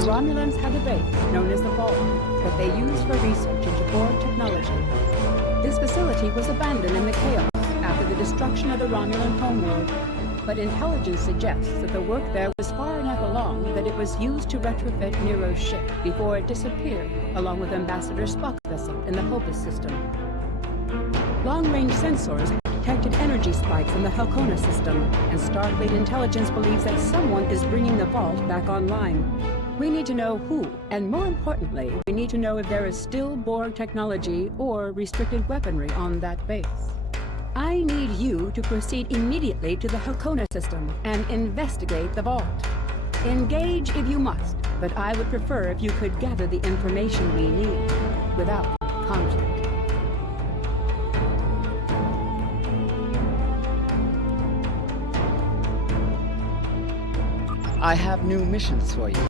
The Romulans had a base, known as the Vault, that they used for research into Borg technology. This facility was abandoned in the chaos after the destruction of the Romulan homeworld, but intelligence suggests that the work there was far enough along that it was used to retrofit Nero's ship before it disappeared, along with Ambassador Spock's vessel in the Hopus system. Long-range sensors detected energy spikes in the Halcona system, and Starfleet intelligence believes that someone is bringing the Vault back online. We need to know who, and more importantly, we need to know if there is still Borg technology or restricted weaponry on that base. I need you to proceed immediately to the Halcona system and investigate the Vault. Engage if you must, but I would prefer if you could gather the information we need without conflict. I have new missions for you.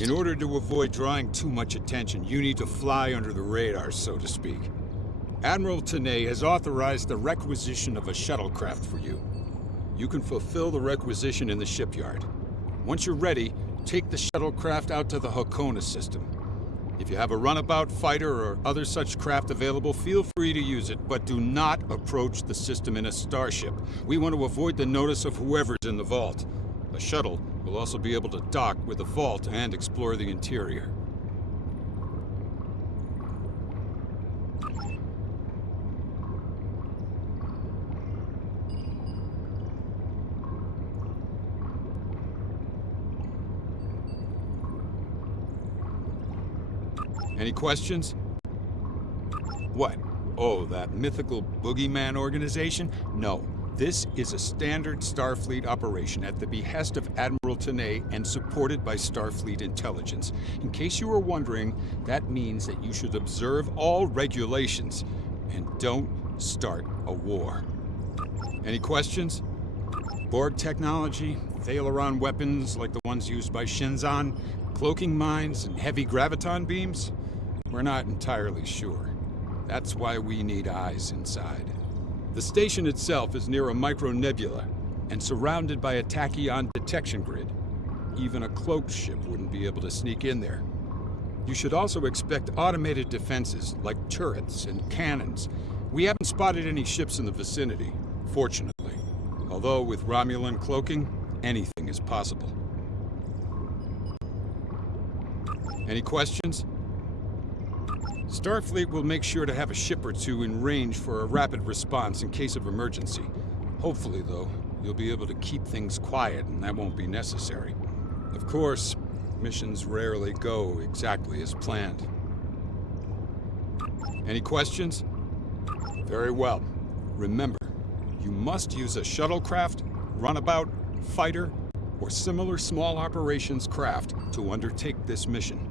In order to avoid drawing too much attention, you need to fly under the radar, so to speak. Admiral Tanay has authorized the requisition of a shuttlecraft for you. You can fulfill the requisition in the shipyard. Once you're ready, take the shuttlecraft out to the Halcona system. If you have a runabout fighter or other such craft available, feel free to use it, but do not approach the system in a starship. We want to avoid the notice of whoever's in the vault. A shuttle will also be able to dock with the vault and explore the interior. Any questions? What? Oh, that mythical boogeyman organization? No. This is a standard Starfleet operation at the behest of Admiral Tanay and supported by Starfleet intelligence. In case you were wondering, that means that you should observe all regulations and don't start a war. Any questions? Borg technology, Thalaron weapons like the ones used by Shenzan, cloaking mines, and heavy graviton beams? We're not entirely sure. That's why we need eyes inside. The station itself is near a micronebula and surrounded by a tachyon detection grid. Even a cloaked ship wouldn't be able to sneak in there. You should also expect automated defenses like turrets and cannons. We haven't spotted any ships in the vicinity, fortunately. Although with Romulan cloaking, anything is possible. Any questions? Starfleet will make sure to have a ship or two in range for a rapid response in case of emergency. Hopefully, though, you'll be able to keep things quiet and that won't be necessary. Of course, missions rarely go exactly as planned. Any questions? Very well. Remember, you must use a shuttlecraft, runabout, fighter, or similar small operations craft to undertake this mission.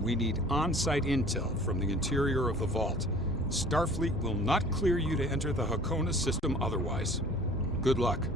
We need on-site intel from the interior of the vault. Starfleet will not clear you to enter the Hakona system otherwise. Good luck.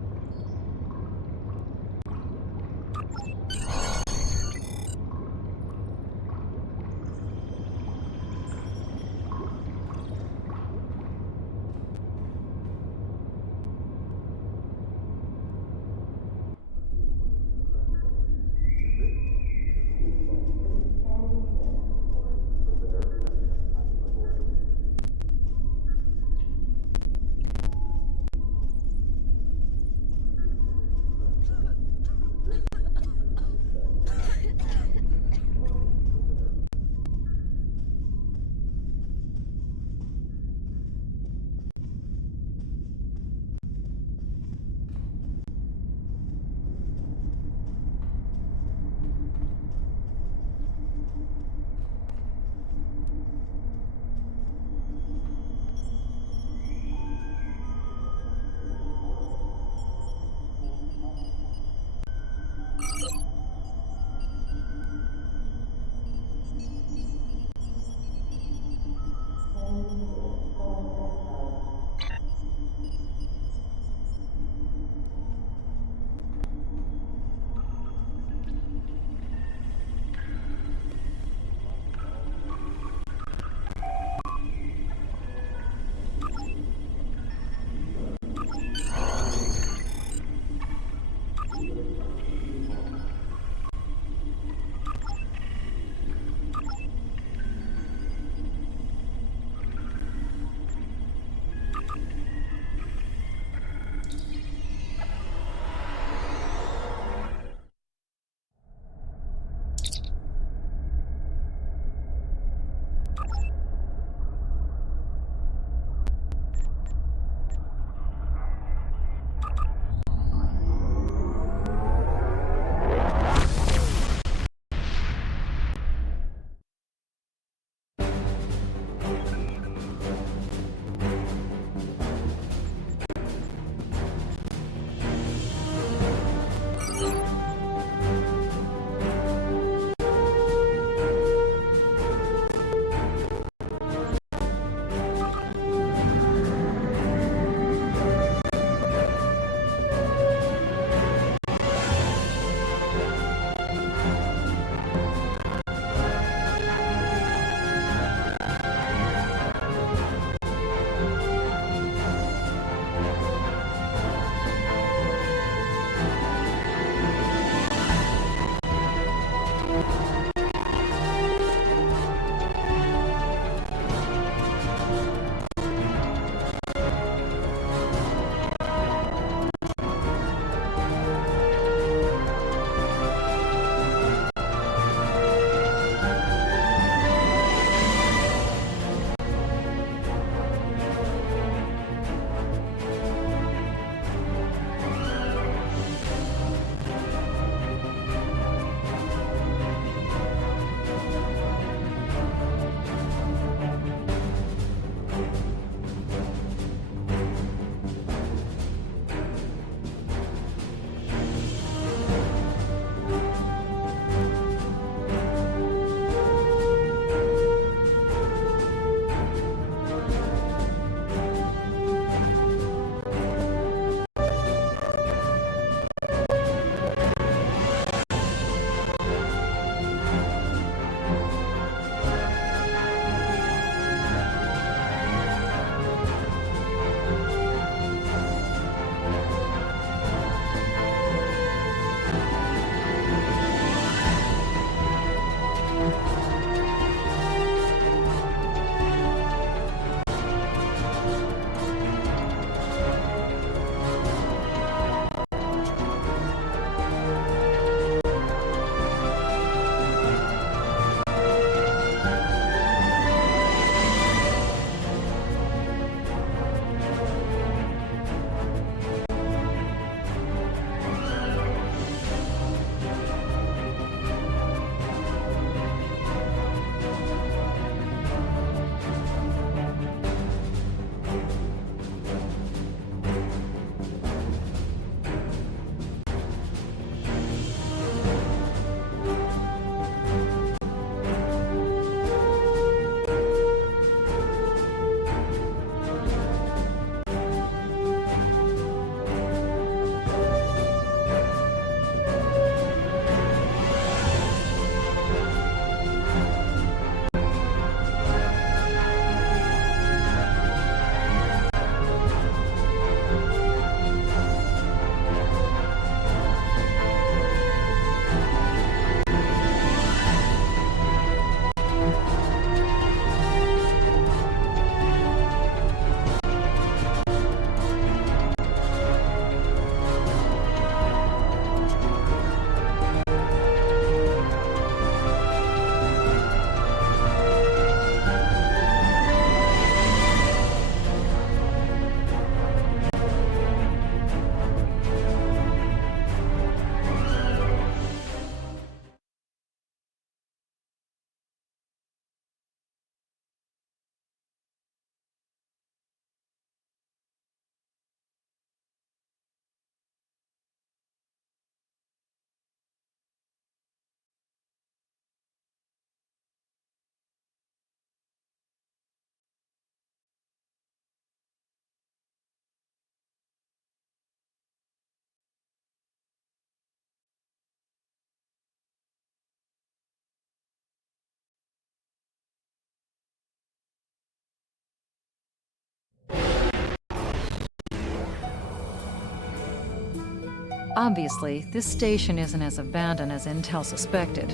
Obviously, this station isn't as abandoned as Intel suspected.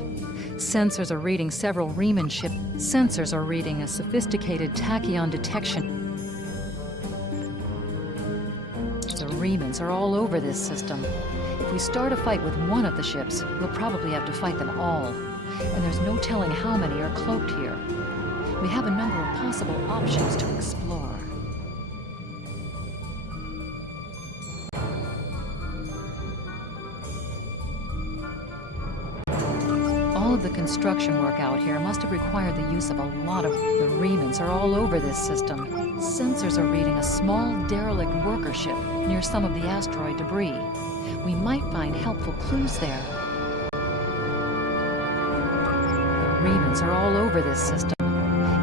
Sensors are reading several Riemann ships. Sensors are reading a sophisticated tachyon detection. The Riemanns are all over this system. If we start a fight with one of the ships, we'll probably have to fight them all. And there's no telling how many are cloaked here. We have a number of possible options to explore. All of the construction work out here must have required the use of a lot of... The Riemanns are all over this system. Sensors are reading a small, derelict worker ship near some of the asteroid debris. We might find helpful clues there. The Riemanns are all over this system.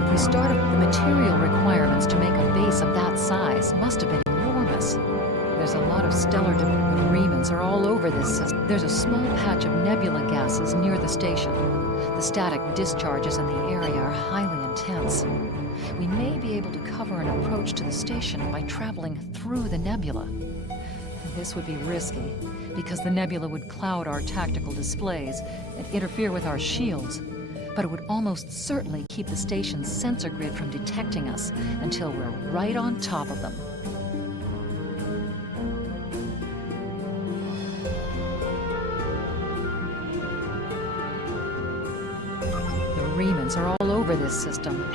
If we start the material requirements to make a base of that size must have been enormous. There's a lot of stellar debris. The Riemanns are all over this system. There's a small patch of nebula gases near the station. The static discharges in the area are highly intense. We may be able to cover an approach to the station by traveling through the nebula. This would be risky, because the nebula would cloud our tactical displays and interfere with our shields. But it would almost certainly keep the station's sensor grid from detecting us until we're right on top of them. The Riemanns are all over this system.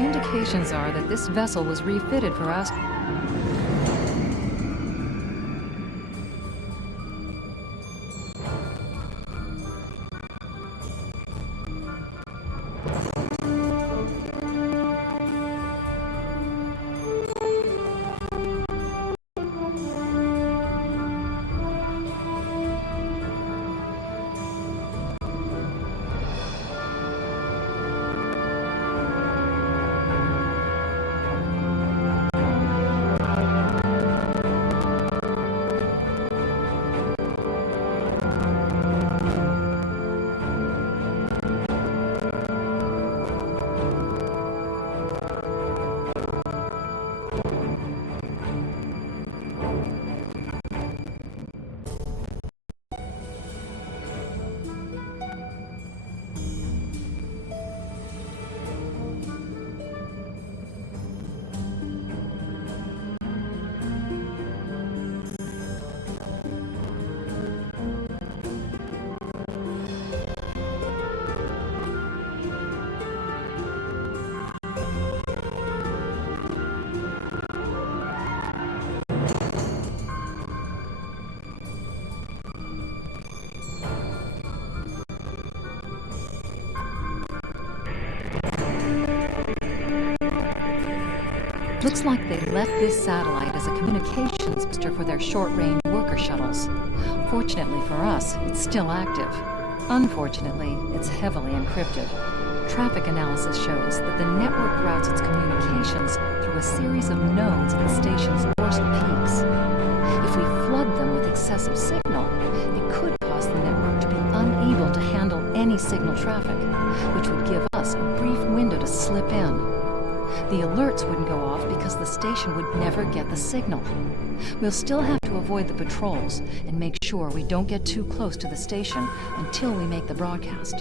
Indications are that this vessel was refitted for us. Looks like they left this satellite as a communications booster for their short-range worker shuttles. Fortunately for us, it's still active. Unfortunately, it's heavily encrypted. Traffic analysis shows that the network routes its communications through a series of nodes at the station's dorsal peaks. If we flood them with excessive signal, it could cause the network to be unable to handle any signal traffic, which would give us a brief window to slip in. The alerts wouldn't go off because the station would never get the signal. We'll still have to avoid the patrols and make sure we don't get too close to the station until we make the broadcast.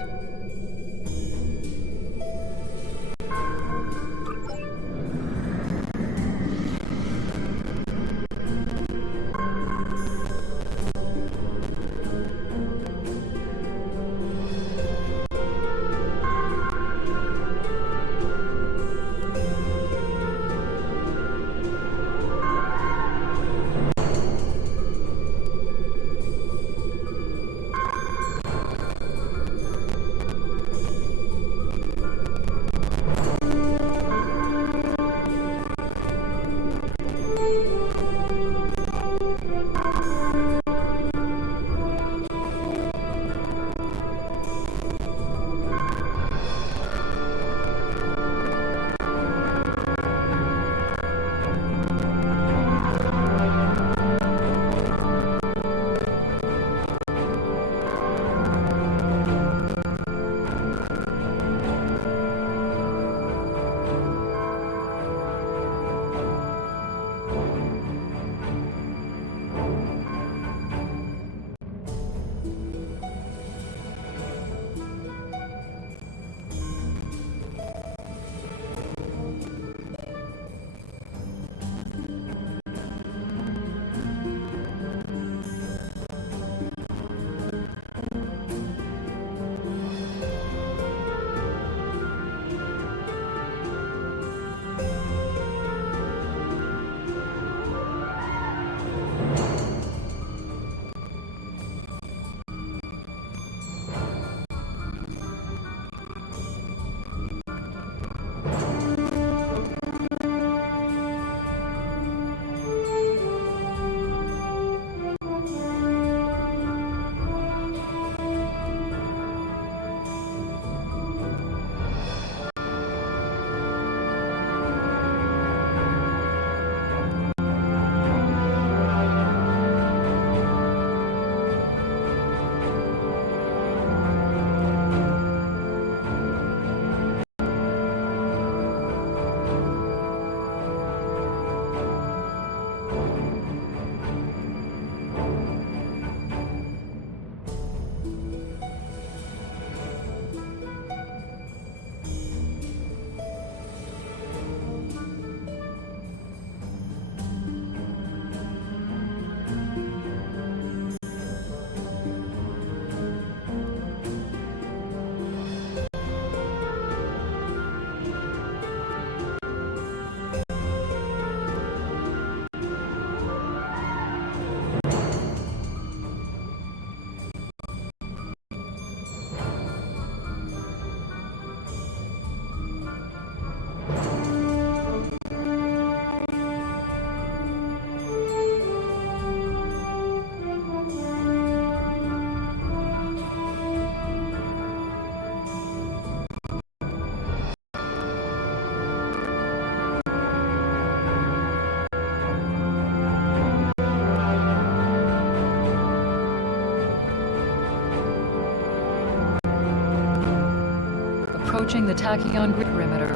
Approaching the tachyon grid perimeter.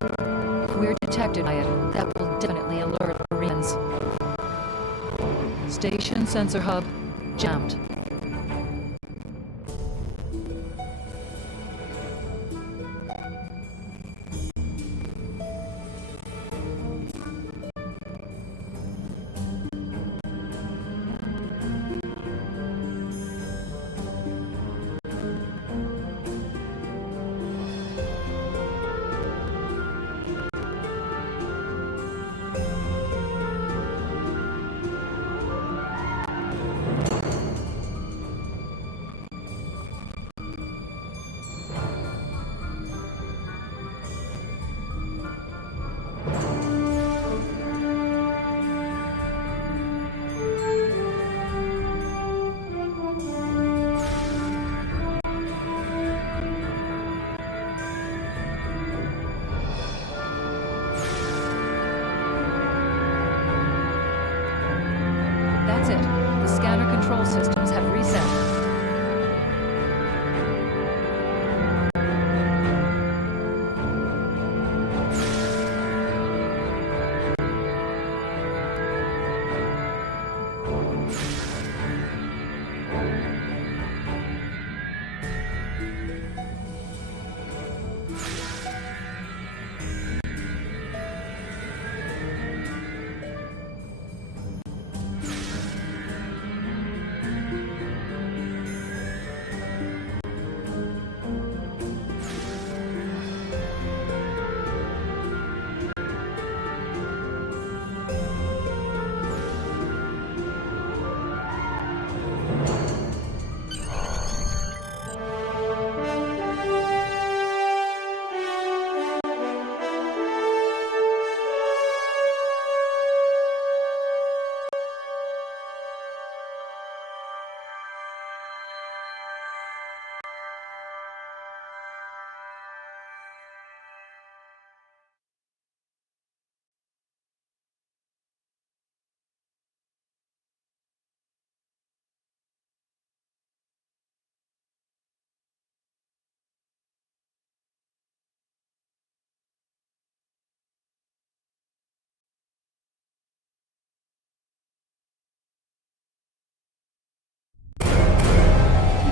If we're detected by it, that will definitely alert the Marines. Station sensor hub jammed.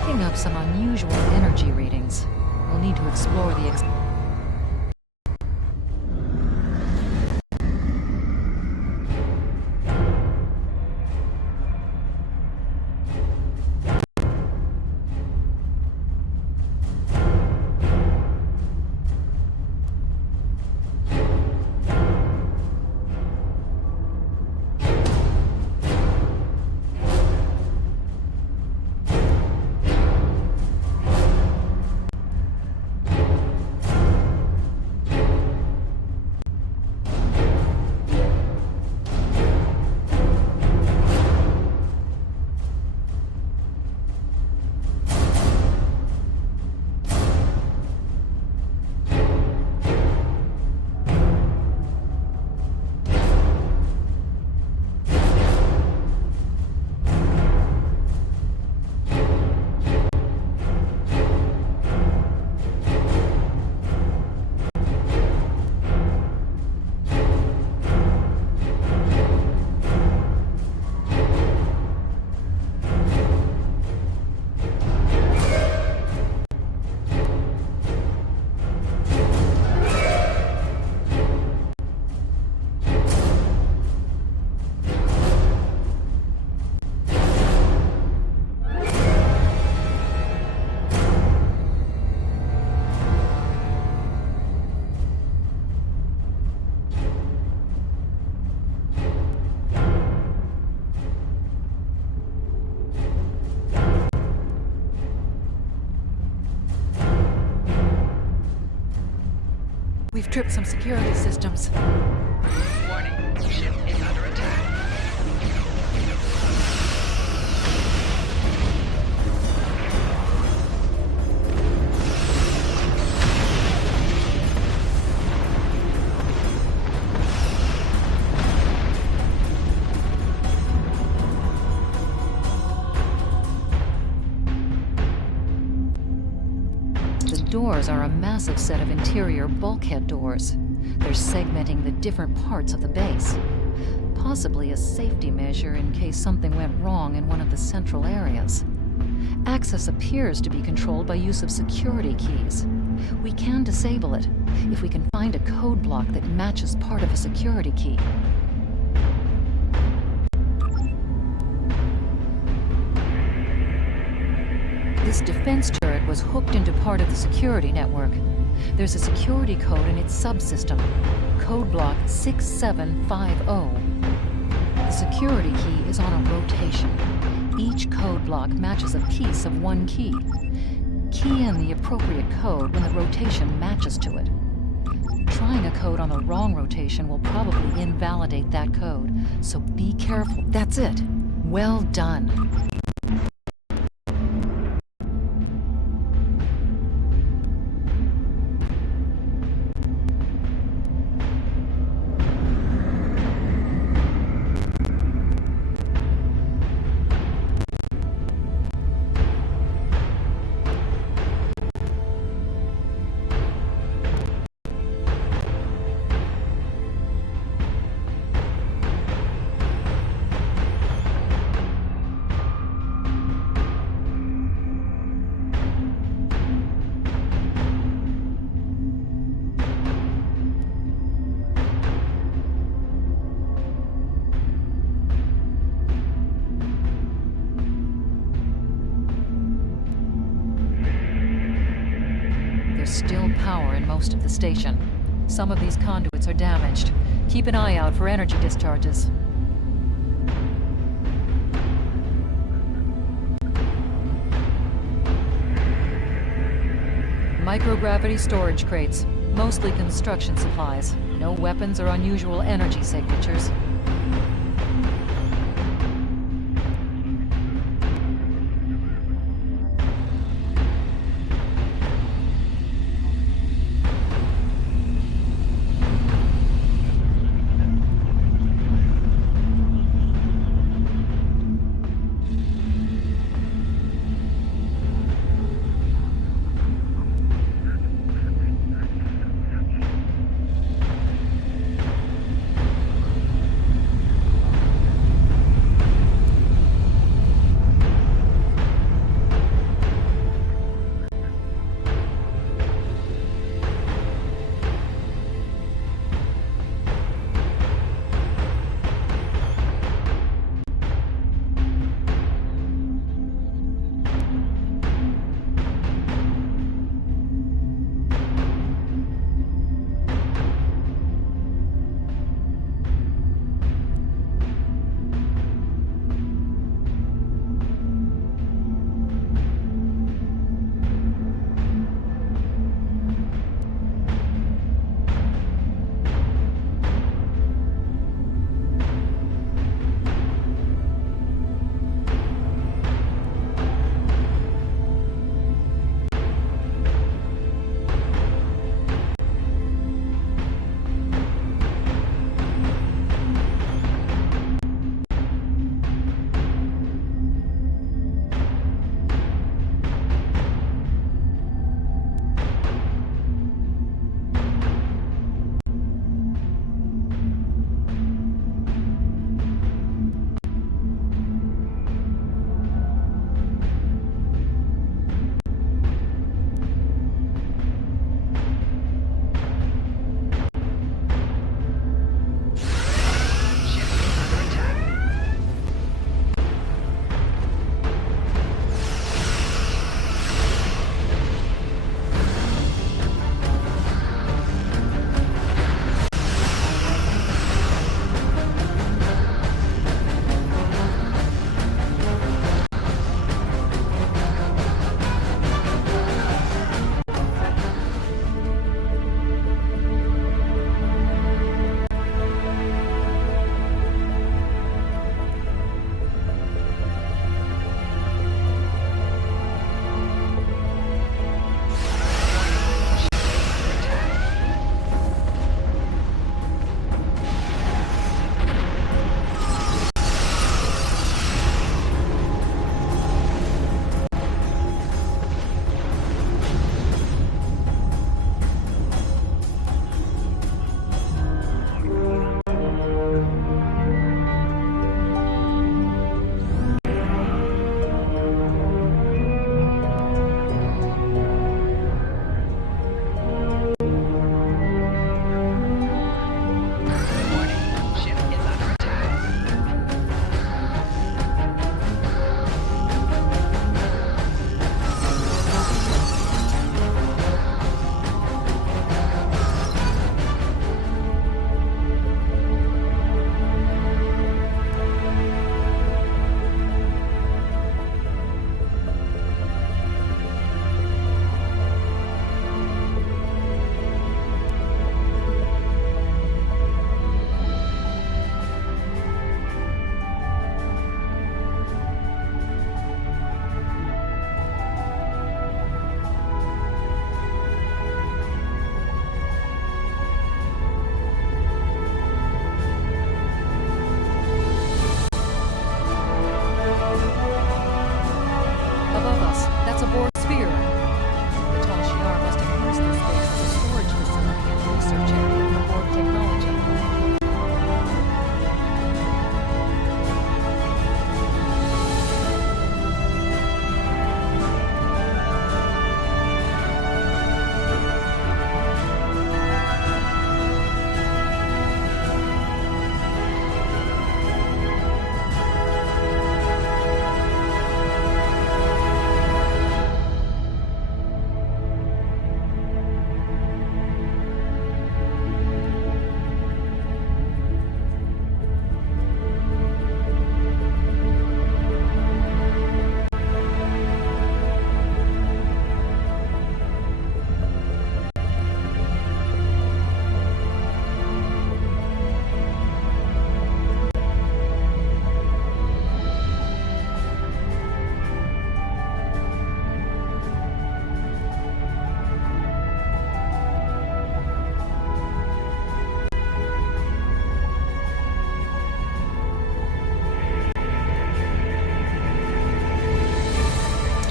Picking up some unusual energy readings. We'll need to explore the We've tripped some security systems. Warning, ship is under attack. The doors are a massive set of interior bulkhead doors. They're segmenting the different parts of the base. Possibly a safety measure in case something went wrong in one of the central areas. Access appears to be controlled by use of security keys. We can disable it if we can find a code block that matches part of a security key. This defense turret was hooked into part of the security network. There's a security code in its subsystem, code block 6750. The security key is on a rotation. Each code block matches a piece of one key. Key in the appropriate code when the rotation matches to it. Trying a code on the wrong rotation will probably invalidate that code, so be careful. That's it. Well done. still power in most of the station. Some of these conduits are damaged. Keep an eye out for energy discharges. Microgravity storage crates, mostly construction supplies. No weapons or unusual energy signatures.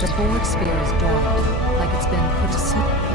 The Borg sphere is dormant, like it's been put to sleep.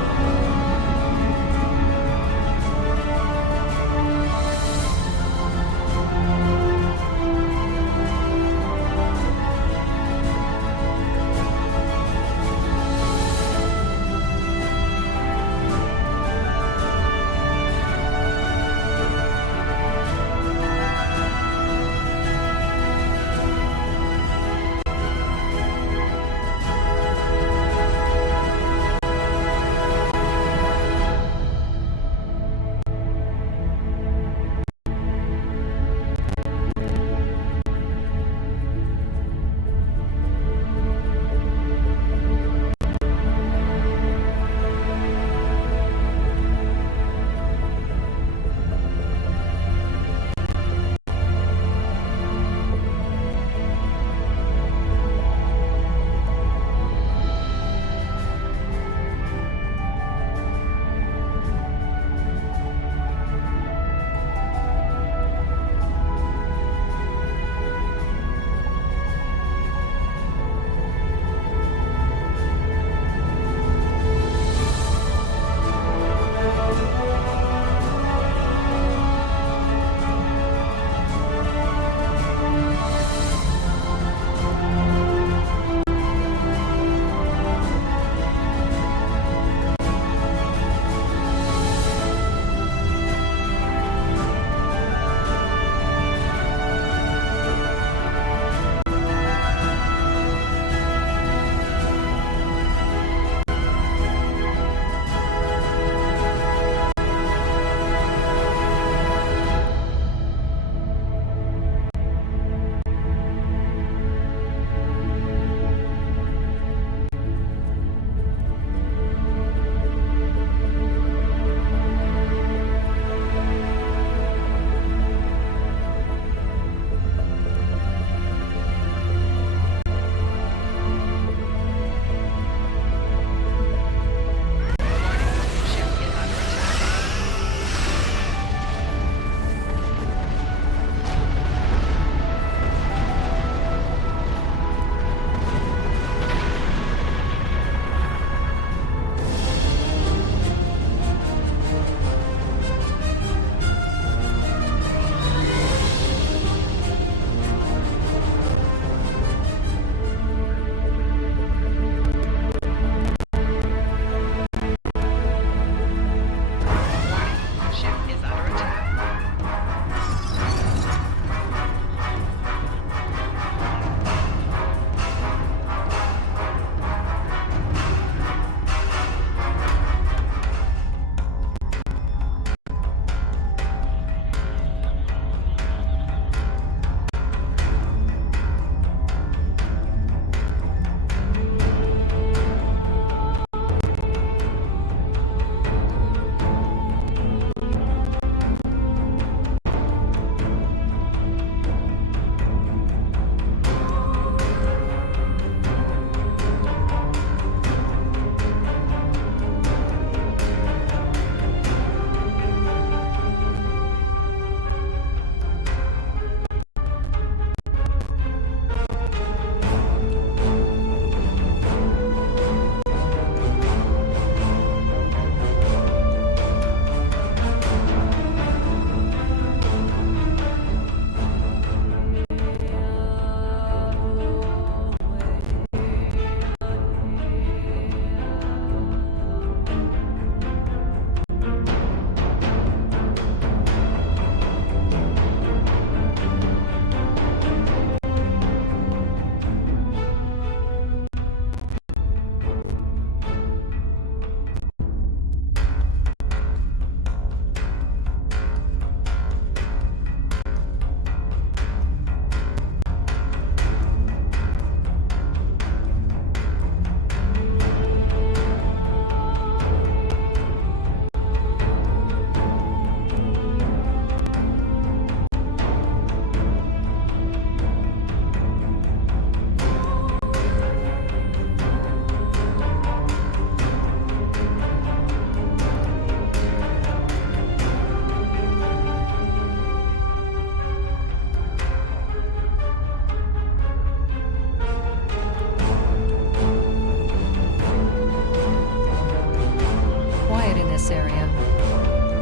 this area.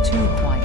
Too quiet.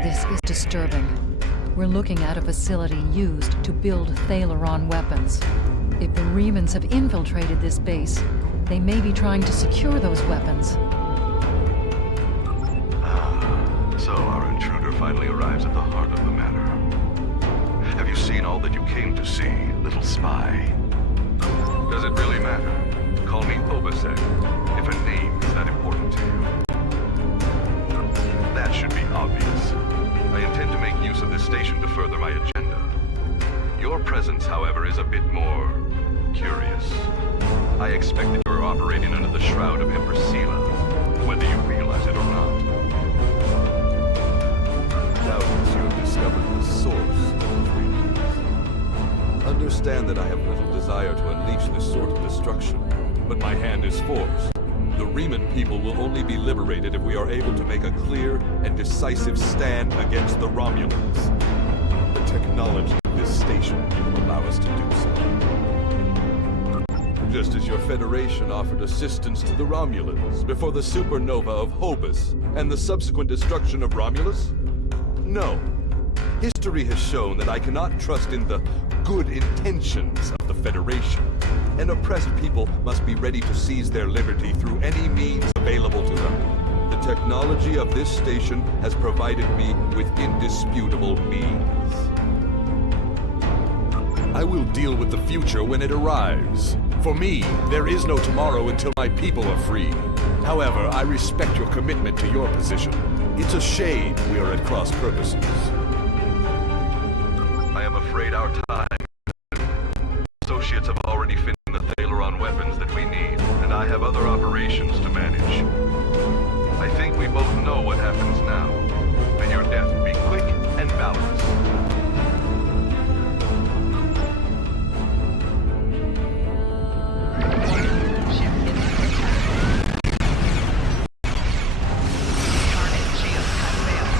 This is disturbing. We're looking at a facility used to build Thaleron weapons. If the Remans have infiltrated this base, they may be trying to secure those weapons. So our intruder finally arrives at the heart of the matter. Have you seen all that you came to see, little spy? Does it really matter? Call me Obasek, if a name is that important to you. That should be obvious. I intend to make use of this station to further my agenda. Your presence, however, is a bit more curious. I expect that you're operating under the shroud of Empress Sela, whether you realize it or not. Doubtless you have discovered the source of those readings. Understand that I have little desire to unleash this sort of destruction, but my hand is forced. The Reman people will only be liberated if we are able to make a clear and decisive stand against the Romulans. The technology of this station will allow us to do so. Just as your Federation offered assistance to the Romulans before the supernova of Hobus and the subsequent destruction of Romulus? No. History has shown that I cannot trust in the good intentions of the Federation. An oppressed people must be ready to seize their liberty through any means available to them. The technology of this station has provided me with indisputable means. I will deal with the future when it arrives. For me, there is no tomorrow until my people are free. However, I respect your commitment to your position. It's a shame we are at cross purposes. I am afraid our time. Associates have already finished the Thaleron weapons that we need, and I have other operations to manage. I think we both know what happens now. May your death be quick and valorous. Ship is under attack. Target shield has failed.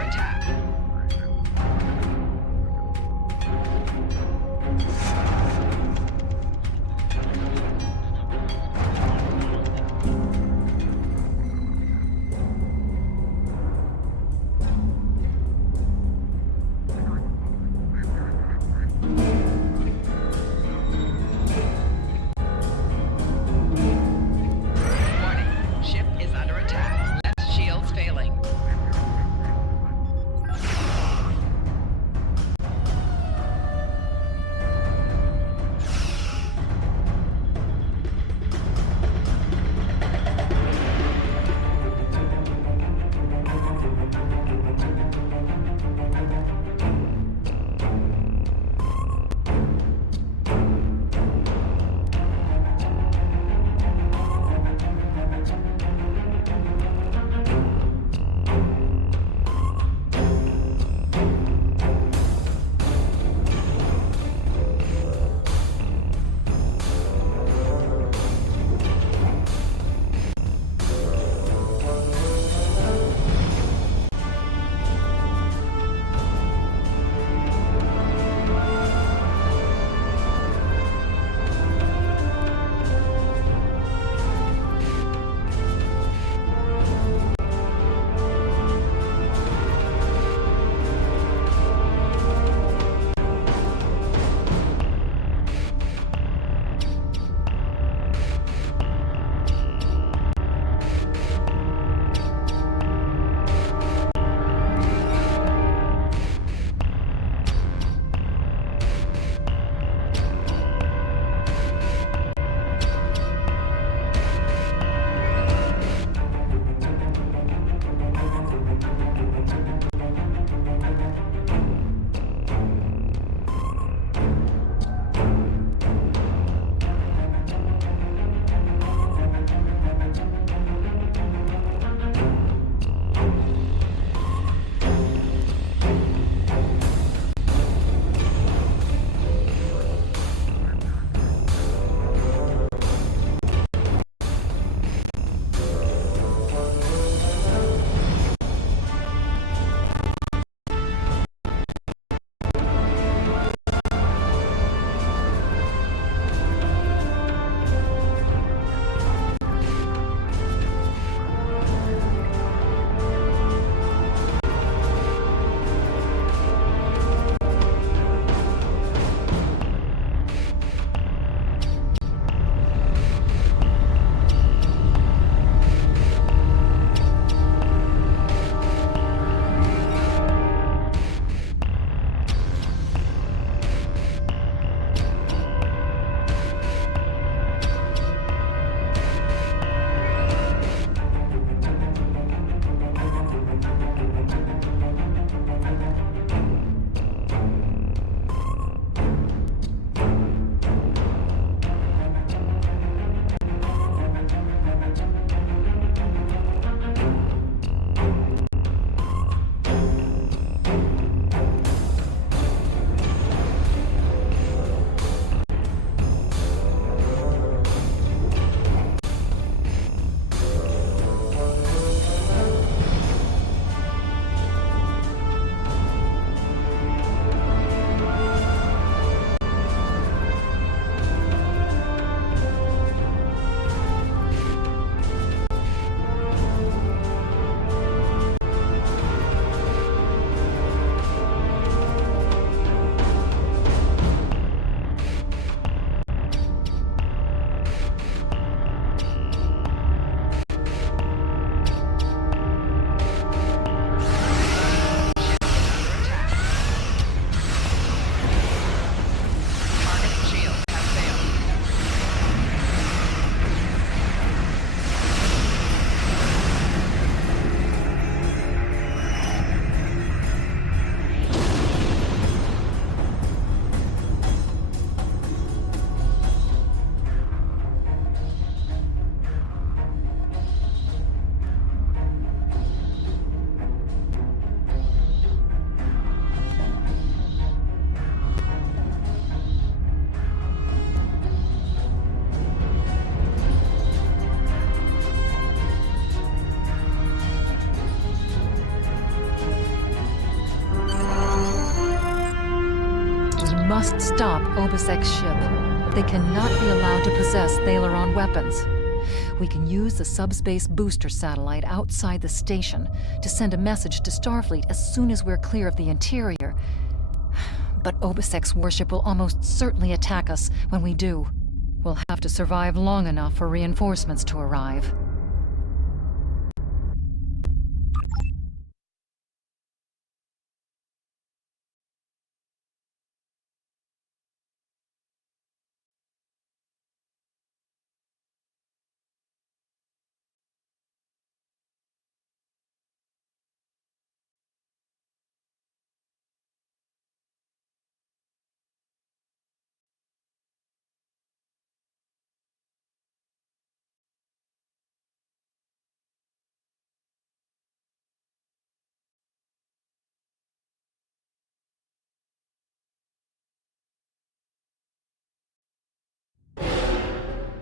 under attack. Warning, ship is under attack. Left shields failing. must stop Obisek's ship. They cannot be allowed to possess Thaleron weapons. We can use the subspace booster satellite outside the station to send a message to Starfleet as soon as we're clear of the interior. But Obisek's warship will almost certainly attack us when we do. We'll have to survive long enough for reinforcements to arrive.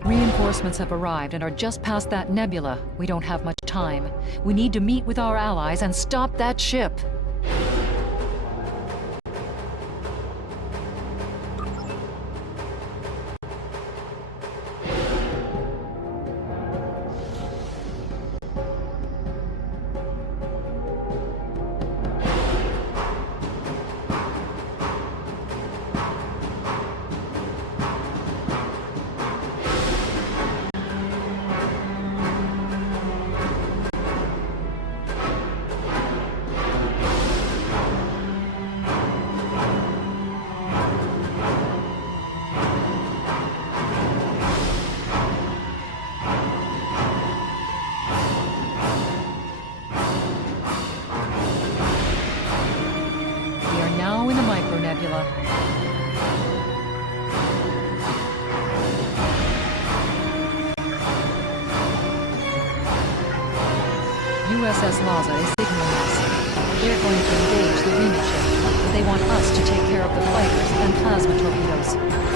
Reinforcements have arrived and are just past that nebula. We don't have much time. We need to meet with our allies and stop that ship. USS Laza is signaling us. They're going to engage the Rena ship, but they want us to take care of the fighters and plasma torpedoes.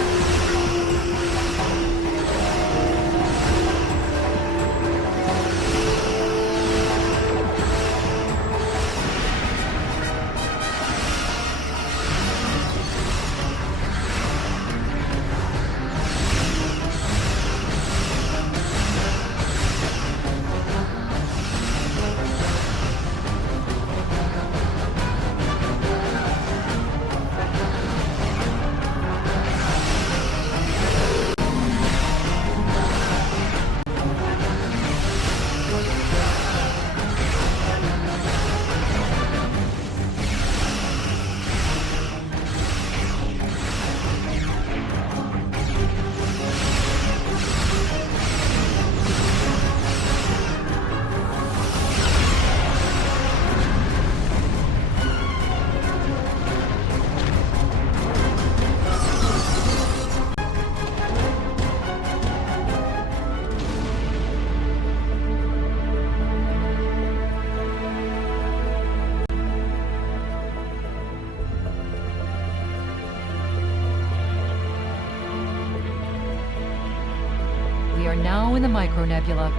We are now in the micronebula.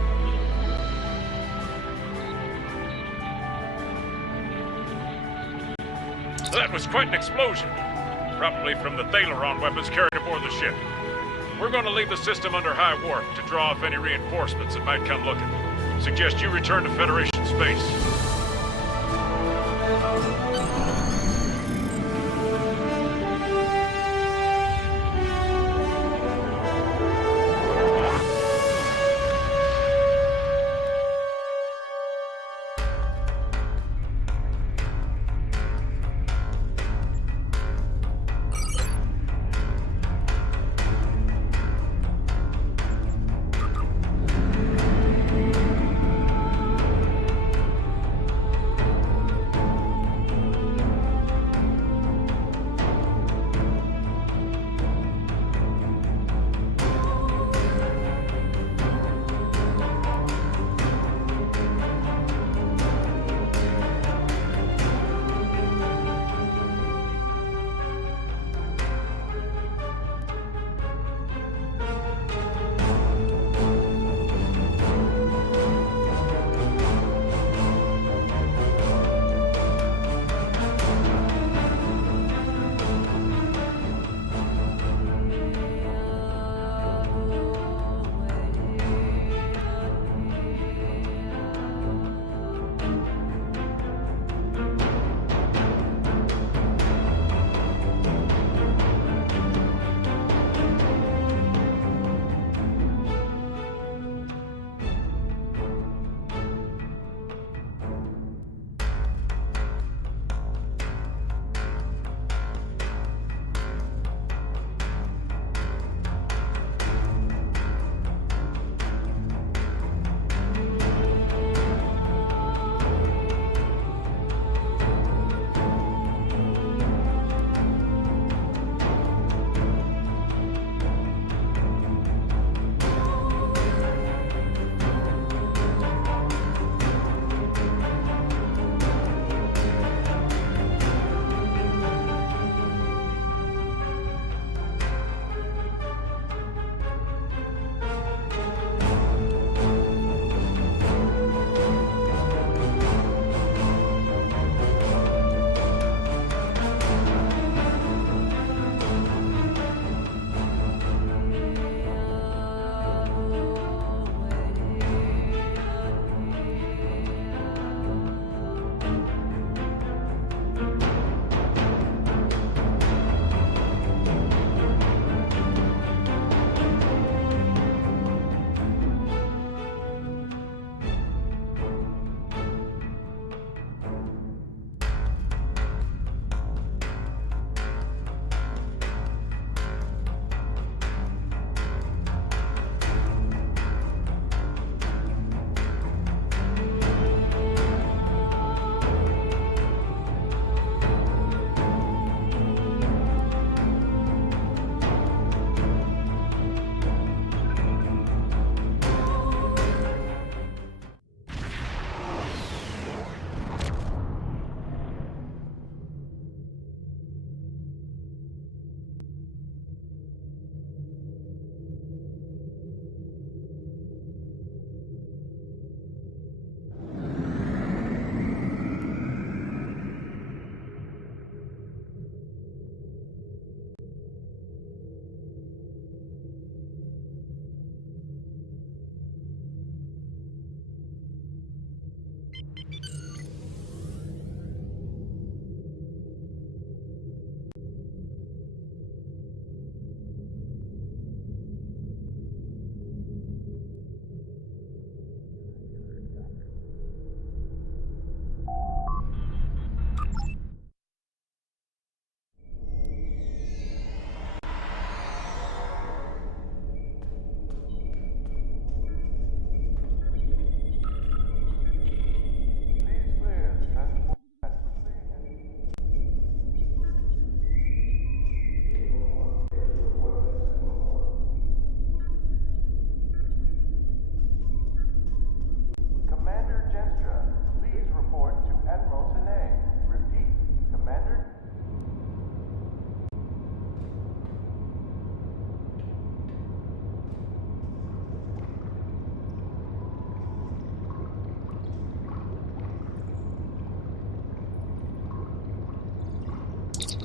That was quite an explosion. Probably from the Thaleron weapons carried aboard the ship. We're going to leave the system under high warp to draw off any reinforcements that might come looking. Suggest you return to Federation space.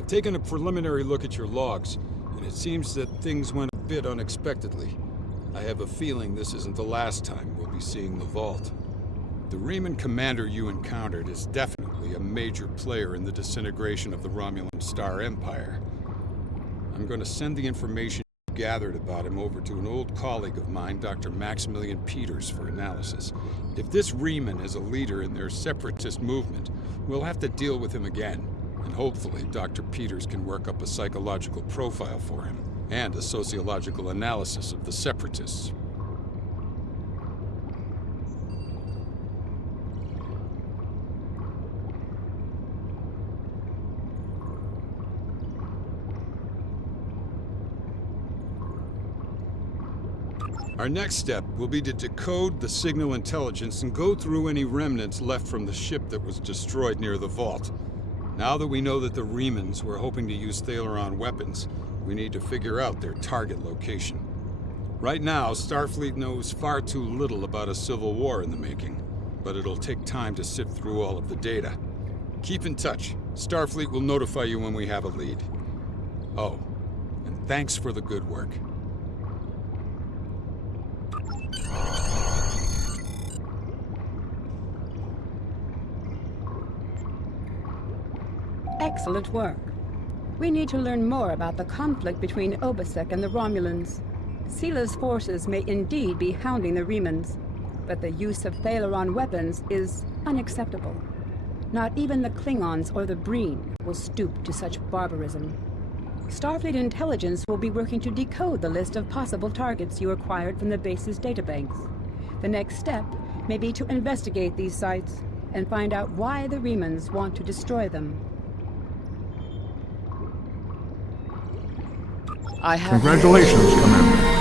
taken a preliminary look at your logs, and it seems that things went a bit unexpectedly. I have a feeling this isn't the last time we'll be seeing the Vault. The Riemann commander you encountered is definitely a major player in the disintegration of the Romulan Star Empire. I'm going to send the information you gathered about him over to an old colleague of mine, Dr. Maximilian Peters, for analysis. If this Riemann is a leader in their separatist movement, we'll have to deal with him again. And hopefully Dr. Peters can work up a psychological profile for him, and a sociological analysis of the separatists. Our next step will be to decode the signal intelligence and go through any remnants left from the ship that was destroyed near the Vault. Now that we know that the Riemanns were hoping to use Thaleron weapons, we need to figure out their target location. Right now, Starfleet knows far too little about a civil war in the making, but it'll take time to sift through all of the data. Keep in touch. Starfleet will notify you when we have a lead. Oh, and thanks for the good work. Excellent work. We need to learn more about the conflict between Obasek and the Romulans. Sila's forces may indeed be hounding the Riemanns, but the use of Thaleron weapons is unacceptable. Not even the Klingons or the Breen will stoop to such barbarism. Starfleet intelligence will be working to decode the list of possible targets you acquired from the base's databanks. The next step may be to investigate these sites and find out why the Riemanns want to destroy them. I have... Congratulations, Commander.